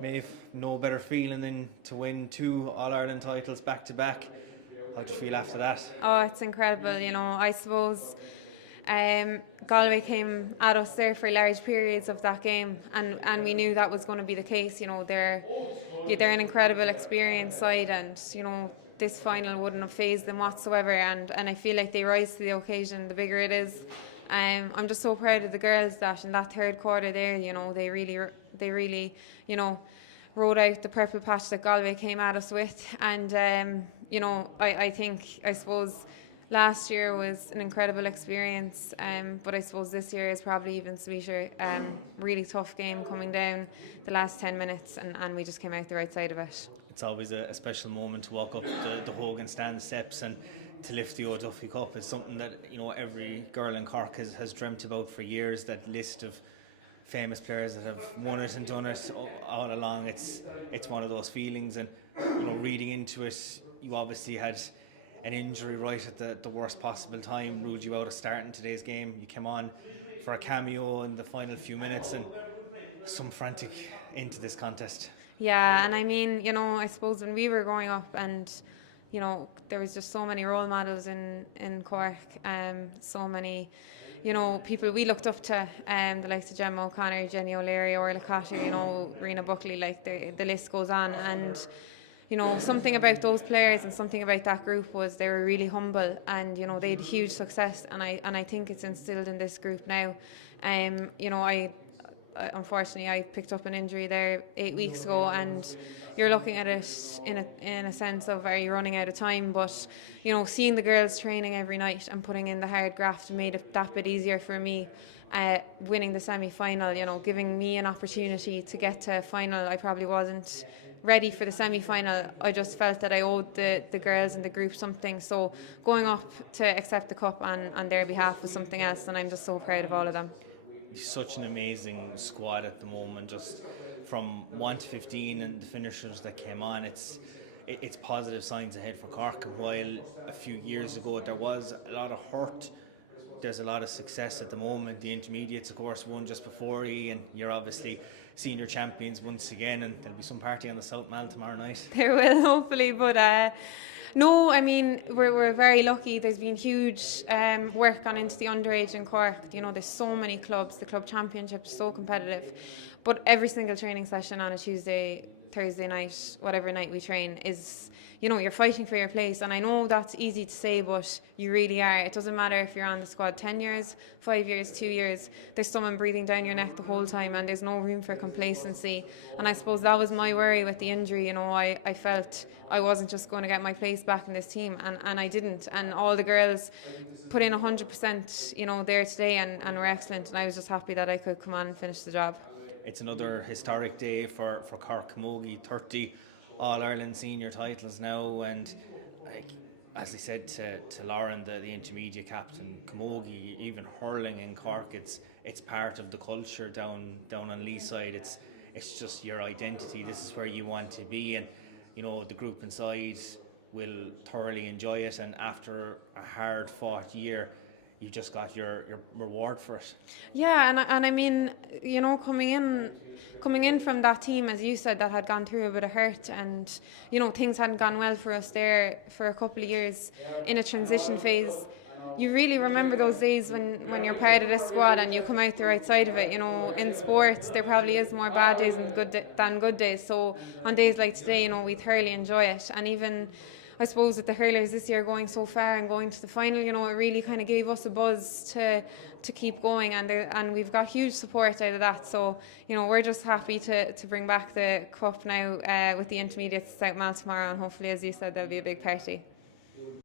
Meabh, no better feeling than to win 2 All-Ireland titles back to back. How do you feel after that? Oh, it's incredible. I suppose Galway came at us there for large periods of that game, and we knew that was going to be the case. They're an incredible experienced side, and this final wouldn't have phased them whatsoever. And I feel like they rise to the occasion. The bigger it is, I'm just so proud of the girls that in that third quarter there, they really, rode out the purple patch that Galway came at us with. And I suppose last year was an incredible experience, but I suppose this year is probably even sweeter. Really tough game coming down the last 10 minutes, and we just came out the right side of it. It's always a special moment to walk up the Hogan Stand steps and to lift the O'Duffy Cup. Is something that every girl in Cork has dreamt about for years. That list of famous players that have won it and done it all along. It's one of those feelings, and reading into it, you obviously had an injury right at the worst possible time, ruled you out of starting today's game. You came on for a cameo in the final few minutes, and some frantic into this contest. Yeah, and I mean, I suppose when we were growing up, and there was just so many role models in Cork, so many, people we looked up to, the likes of Gemma O'Connor, Jenny O'Leary, Orla Cotter, Rena Buckley, like the list goes on. And something about those players and something about that group was they were really humble, and they had huge success, and I think it's instilled in this group now. Unfortunately, I picked up an injury there 8 weeks ago, and you're looking at it in a sense of, are you running out of time? But seeing the girls training every night and putting in the hard graft made it that bit easier for me. Winning the semi-final, giving me an opportunity to get to a final. I probably wasn't ready for the semi-final. I just felt that I owed the girls in the group something. So going up to accept the cup on their behalf was something else, and I'm just so proud of all of them. Such an amazing squad at the moment, just from 1 to 15 and the finishers that came on. It's positive signs ahead for Cork. And while a few years ago there was a lot of hurt, there's a lot of success at the moment. The intermediates, of course, won just before you, and you're obviously senior champions once again, and there'll be some party on the South Mall tomorrow night. There will, hopefully, but no, I mean, we're very lucky. There's been huge work gone into the underage in Cork. There's so many clubs. The club championship is so competitive, but every single training session on a Tuesday, Thursday night, whatever night we train, is you're fighting for your place. And I know that's easy to say, but you really are. It doesn't matter if you're on the squad 10 years, 5 years, 2 years. There's someone breathing down your neck the whole time, and there's no room for complacency. And I suppose that was my worry with the injury. I felt I wasn't just going to get my place back in this team, and I didn't. And all the girls put in 100%, there today, and were excellent. And I was just happy that I could come on and finish the job. It's another historic day for Cork Camogie. 30 All-Ireland senior titles now, and as I said to Lauren, the intermediate captain, Camogie, even hurling in Cork, it's part of the culture down on Leeside. It's just your identity. This is where you want to be, and the group inside will thoroughly enjoy it. And after a hard fought year, you just got your reward for it. Yeah, and I mean, coming in from that team, as you said, that had gone through a bit of hurt, and things hadn't gone well for us there for a couple of years in a transition phase. You really remember those days when you're part of this squad and you come out the right side of it. In sports, there probably is more bad days than good days. So on days like today, we thoroughly enjoy it. And even, I suppose, with the hurlers this year going so far and going to the final, it really kind of gave us a buzz to keep going, and we've got huge support out of that. So we're just happy to bring back the cup now with the intermediates South Mall tomorrow, and hopefully, as you said, there'll be a big party.